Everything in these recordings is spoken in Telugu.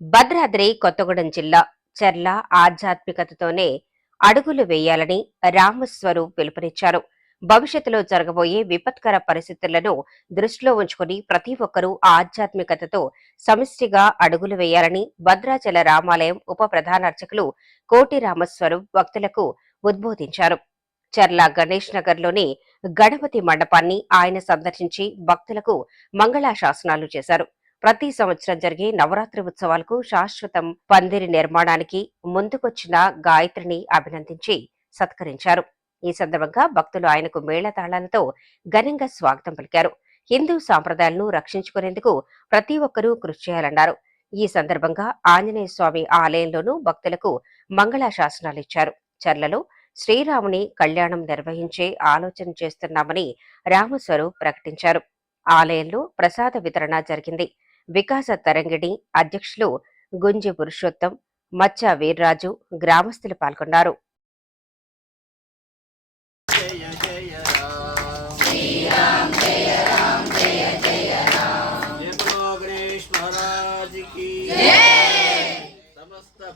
భద్రాద్రి కొత్తగూడెం జిల్లా చర్ల ఆధ్యాత్మికతతోనే అడుగులు వేయాలని రామస్వరూప్ పిలుపునిచ్చారు. భవిష్యత్తులో జరగబోయే విపత్కర పరిస్థితులను దృష్టిలో ఉంచుకుని ప్రతి ఒక్కరూ ఆధ్యాత్మికతతో సమిష్టిగా అడుగులు వేయాలని భద్రాచల రామాలయం ఉప ప్రధానార్చకులు కోటి రామస్వరూప్ భక్తులకు ఉద్బోధించారు. చర్ల గణేష్ నగర్లోని గణపతి మండపాన్ని ఆయన సందర్శించి భక్తులకు మంగళాశాసనాలు చేశారు. ప్రతి సంవత్సరం జరిగే నవరాత్రి ఉత్సవాలకు శాశ్వతం పందిరి నిర్మాణానికి ముందుకొచ్చిన గాయత్రిని అభినందించి సత్కరించారు. ఈ సందర్భంగా భక్తులు ఆయనకు మేళతాళాలతో ఘనంగా స్వాగతం పలికారు. హిందూ సాంప్రదాయాలను రక్షించుకునేందుకు ప్రతి ఒక్కరూ కృషి చేయాలన్నారు. ఈ సందర్భంగా ఆంజనేయ స్వామి ఆలయంలోనూ భక్తులకు మంగళాశాసనాలిచ్చారు. చర్లలో శ్రీరాముని కళ్యాణం నిర్వహించే ఆలోచన చేస్తున్నామని రామస్వరూప్ ప్రకటించారు. ఆలయంలో ప్రసాద వితరణ జరిగింది. వికాస తరంగిణి అధ్యక్షులు గుంజి పురుషోత్తం, మచ్చ వీర్రాజు గ్రామస్తులు పాల్గొన్నారు.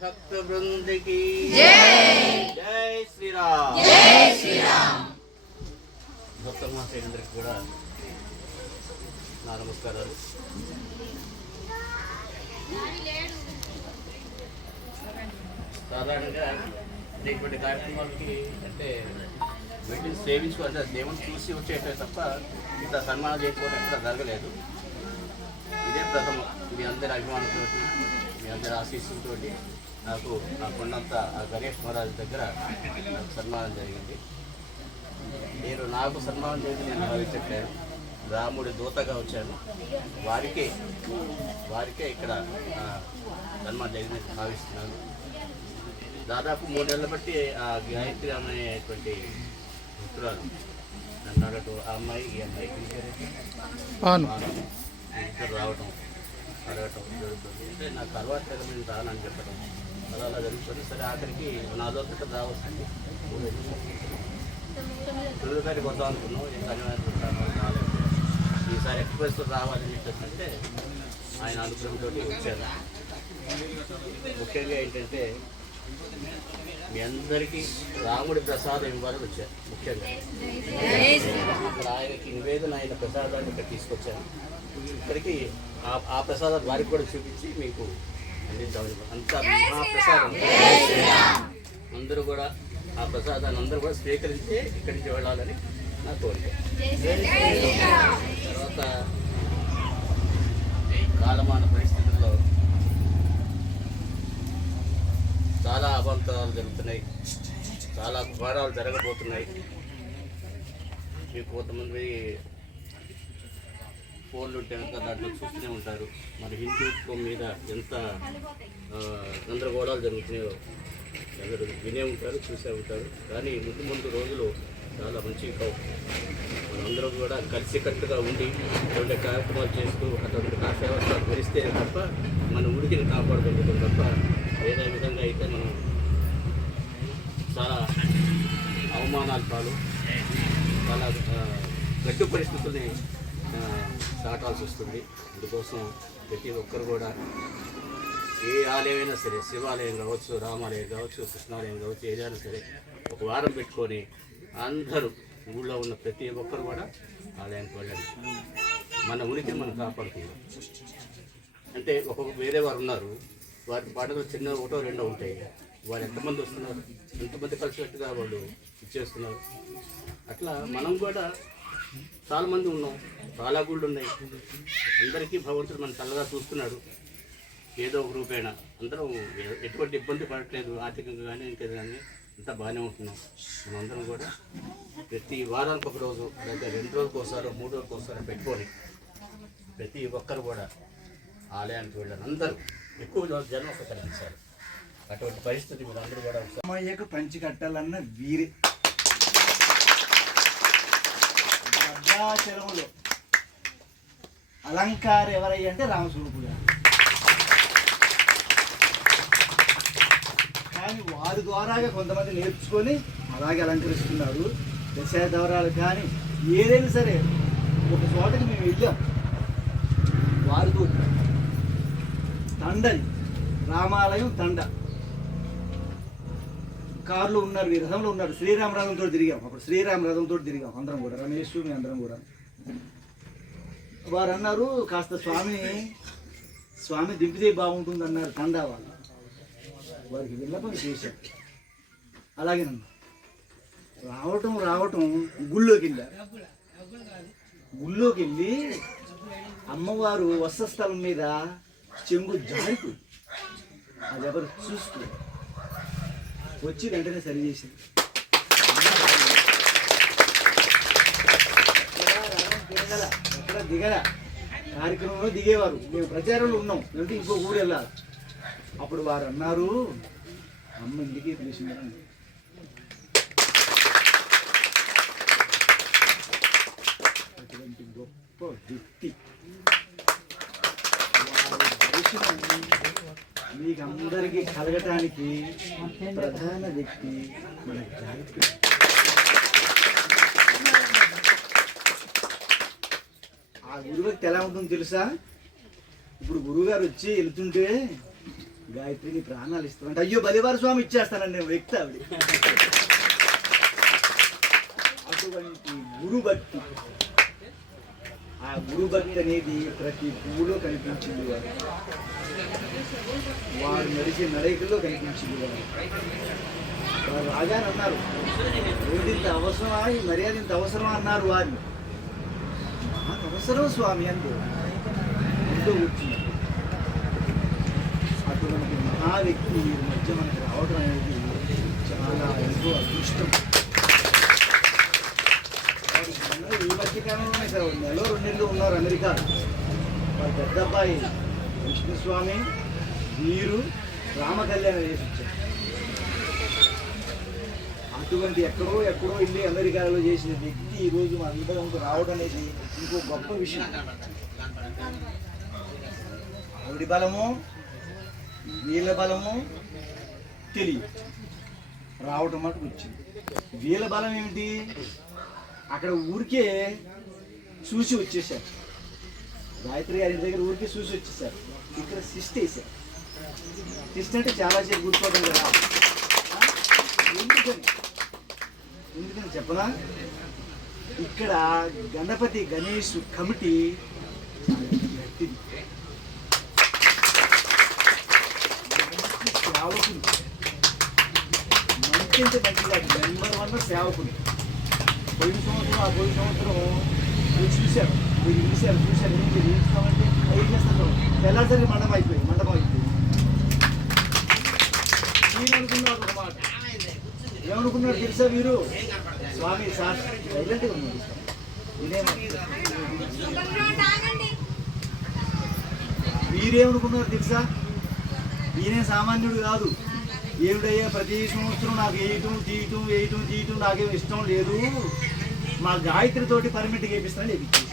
భక్త బృందకి జై శ్రీరామ్. జై శ్రీరామ్. భక్త మహాశయులందరికీ కూడా నా నమస్కారాలు. సాధారణంగా ఇటువంటి కార్యక్రమాలకి అంటే వీటిని సేవించుకుంటే దేవుని చూసి వచ్చేటే తప్ప ఇంత సన్మానం చేయకపోవడం ఎక్కడ జరగలేదు. ఇదే ప్రథమం. మీ అందరి అభిమానంతో, మీ అందరి ఆశీస్సులతో నాకు నాకున్నంత ఆ గణేష్ మహారాజ్ దగ్గర నాకు సన్మానం జరిగింది. నాకు సన్మానం చేసి నేను భావించట్లేదు. రాముడి దూతగా వచ్చాను. వారికే ఇక్కడ సన్మానం జరిగిందని భావిస్తున్నాను. దాదాపు 3 నెలల బట్టి ఆ గాయత్రి అనేటువంటి మిత్రురాలు నన్ను ఆ అమ్మాయి ఈ అమ్మాయి ఇద్దరు రావటం అడగటం జరుగుతుంది. అంటే నాకు అలవాటు కదా నేను రానని చెప్పడం అలా జరుగుతుంది. సరే ఆఖరికి నాదో ఇక్కడ రావస్తుంది. 9 తారీఖు వద్దాం అనుకున్నాం. ఏం రాలేదు. ఈసారి ఎక్స్ప్రెస్ రావాలని చెప్పేసి ఆయన అనుగ్రహంతో వచ్చారు. ముఖ్యంగా ఏంటంటే మీ అందరికీ రాముడి ప్రసాదం ఇవ్వాలని వచ్చారు. ముఖ్యంగా ఇక్కడ ఆయనకి నివేదన అయిన ప్రసాదాన్ని ఇక్కడ తీసుకొచ్చాను. ఇక్కడికి ఆ ప్రసాదం వారికి కూడా చూపించి మీకు అందించామని. అంత మహాప్రసాదం అందరూ కూడా ఆ ప్రసాదాన్ని అందరూ కూడా స్వీకరించే ఇక్కడి నుంచి వెళ్ళాలని నా కోరిక. తర్వాత కాలమాన పరిస్థితుల్లో చాలా అవాంతరాలు జరుగుతున్నాయి, చాలా ఘోరాలు జరగబోతున్నాయి. మీకు కొంతమంది ఫోన్లు ఉంటే కనుక దాంట్లో చూస్తూనే ఉంటారు. మన హిందుత్వం మీద ఎంత గందరగోళాలు జరుగుతున్నాయో అందరూ వినే ఉంటారు, చూసే ఉంటారు. కానీ ముందు రోజులు చాలా మంచివి కావు. మనందరం కూడా కలిసికట్టుగా ఉండి ఇటువంటి కార్యక్రమాలు చేస్తూ అటువంటి కాసేవత్వాలు భరిస్తే తప్ప మన ఉనికిని కాపాడుకుంటాం తప్ప వేరే విధంగా అయితే మనం చాలా అవమానాలు పాలు, చాలా గడ్డు పరిస్థితుల్ని దాటాల్సి వస్తుంది. అందుకోసం ప్రతి ఒక్కరు కూడా ఏ ఆలయమైనా సరే, శివాలయం కావచ్చు, రామాలయం కావచ్చు, కృష్ణాలయం కావచ్చు, ఏదైనా సరే ఒక వారం పెట్టుకొని అందరూ ఊళ్ళో ఉన్న ప్రతి ఒక్కరు కూడా ఆలయానికి వెళ్ళండి. మన ఉనికిని మనం కాపాడుకుందాం. అంటే ఒక్కొక్క వేరే వారు ఉన్నారు, వారి పండుగలు చిన్న 1, 2 ఉంటాయి. వారు ఎంతమంది వస్తున్నారు, ఎంతమంది కలిసినట్టుగా వాళ్ళు ఇచ్చేస్తున్నారు. అట్లా మనం కూడా చాలామంది ఉన్నాం, చాలా గుళ్ళు ఉన్నాయి. అందరికీ భగవంతుడు మన చల్లగా చూస్తున్నాడు. ఏదో ఒక రూపేణ అందరం ఎటువంటి ఇబ్బంది పడట్లేదు. ఆర్థికంగా కానీ ఇంకేది కానీ అంతా బాగానే ఉంటున్నాం. మనందరం కూడా ప్రతి వారానికి ఒక రోజు లేదా 2 రోజులకు ఒకసారి 3 రోజులకు ఒకసారి పెట్టుకొని ప్రతి ఒక్కరు కూడా ఆలయానికి వెళ్ళారు. అందరూ ఎక్కువ జనం ఒక కలిగించారు. అటువంటి పరిస్థితి మీరు అందరూ కూడా అమ్మయ్యకు పంచి కట్టాలన్న వీరి భద్రాచలములో అలంకారం ఎవరయ్య అంటే రామస్వరూపుడు గారు. కానీ వారి ద్వారాగా కొంతమంది నేర్చుకొని అలాగే అలంకరిస్తున్నారు. దశావతారాలు కానీ ఏదైనా సరే ఒక చోటకి మేము వెళ్ళాం. వారితో తండని రామాలయం తండ కారులో ఉన్నారు, రథంలో ఉన్నారు. శ్రీరామ రథంతో తిరిగాం, అప్పుడు శ్రీరామ రథంతో తిరిగాం అందరం కూడా, రమేష్ మీ అందరం కూడా. వారు అన్నారు కాస్త స్వామి దింపితే బాగుంటుంది అన్నారు తండా వాళ్ళు. వారికి విన్నపం చేశారు. అలాగే నన్ను రావటం గుళ్ళోకి వెళ్ళి అమ్మవారు వస్త్రస్థలం మీద చెంగు జారిపోయి అది ఎవరు చూస్తూ వచ్చి వెంటనే సరి చేసింది. ఎక్కడ దిగల కార్యక్రమంలో దిగేవారు, మేము ప్రచారంలో ఉన్నాం, అంటే ఇంకో ఊరు వెళ్ళాలి. అప్పుడు వారు అన్నారు అమ్మ ఇంటికి పిలిచిందని. అటువంటి గొప్ప వ్యక్తి మీకు అందరికీ కలగటానికి ప్రధాన వ్యక్తి మన గాయత్రి. ఆ గురువుకి ఎలా ఉంటుందో తెలుసా? ఇప్పుడు గురువుగారు వచ్చి వెళ్తుంటే గాయత్రికి ప్రాణాలు ఇస్తానంటే అయ్యో బలివారు స్వామి ఇచ్చేస్తానండి నేను వ్యక్తి ఆవిడ. అటువంటి గురుభక్తి, ఆ గురుభక్తి అనేది ప్రతి పువ్వులో కనిపించింది. వారు నడిచే నడైకల్లో కనిపించింది. వారు రాగానే అన్నారు ఏది ఇంత అవసరమా, ఈ మర్యాద ఇంత అవసరమా అన్నారు వారిని. నాకు అవసరం స్వామి అంటూ ఎంతో కూర్చున్నారు. అటువంటి మహా వ్యక్తి మధ్య మనకు రావడం అనేది చాలా ఎంతో అదృష్టం. ఈ మధ్యకాలంలోనే సార్ నెలలో 2 నెలలు ఉన్నారు అమెరికాలో. వారి పెద్ద అబ్బాయి విష్ణుస్వామి వీరు రామకళ్యాణం చేసి వచ్చారు. అటువంటి ఎక్కడో వెళ్ళి అమెరికాలో చేసిన వ్యక్తి ఈరోజు మా అందరంతో రావడం అనేది ఇంకో గొప్ప విషయం. ఆవిడ బలము వీళ్ళ బలము తెలియదు, రావటం మటుకు వచ్చింది. వీళ్ళ బలం ఏమిటి? అక్కడ ఊరికే చూసి వచ్చేసారు. గాయత్రి గారి దగ్గర ఊరికే చూసి వచ్చేసారు. ఇక్కడ సిస్ట్ వేసారు. సిస్ట్ అంటే చాలాసేపు కూర్చోవడం కదా. ఎందుకని చెప్పనా? ఇక్కడ గణపతి గణేష్ కమిటీ గట్టిది. సేవకులు మంచి మంచిగా నెంబర్ 1 సేవకులు. పోయిన సంవత్సరం మీరు చూశారు ఏం చేస్తామంటే ఏం చేస్తారు తెల్లారి మండపం అయిపోయింది. మీరు అనుకున్నారు ఒక మాట, ఏమనుకున్నారు తెలుసా? మీరు స్వామి సార్ సైలెంట్గా ఉన్నారు. మీరేమనుకున్నారు తెలుసా? ఈయనే సామాన్యుడు కాదు. ఏమిటయ్యా ప్రతి సంవత్సరం నాకు వేయటం తీయటం నాకేం ఇష్టం లేదు, మా గాయత్రితోటి పర్మిట్ చేపిస్తానని చెప్పింది.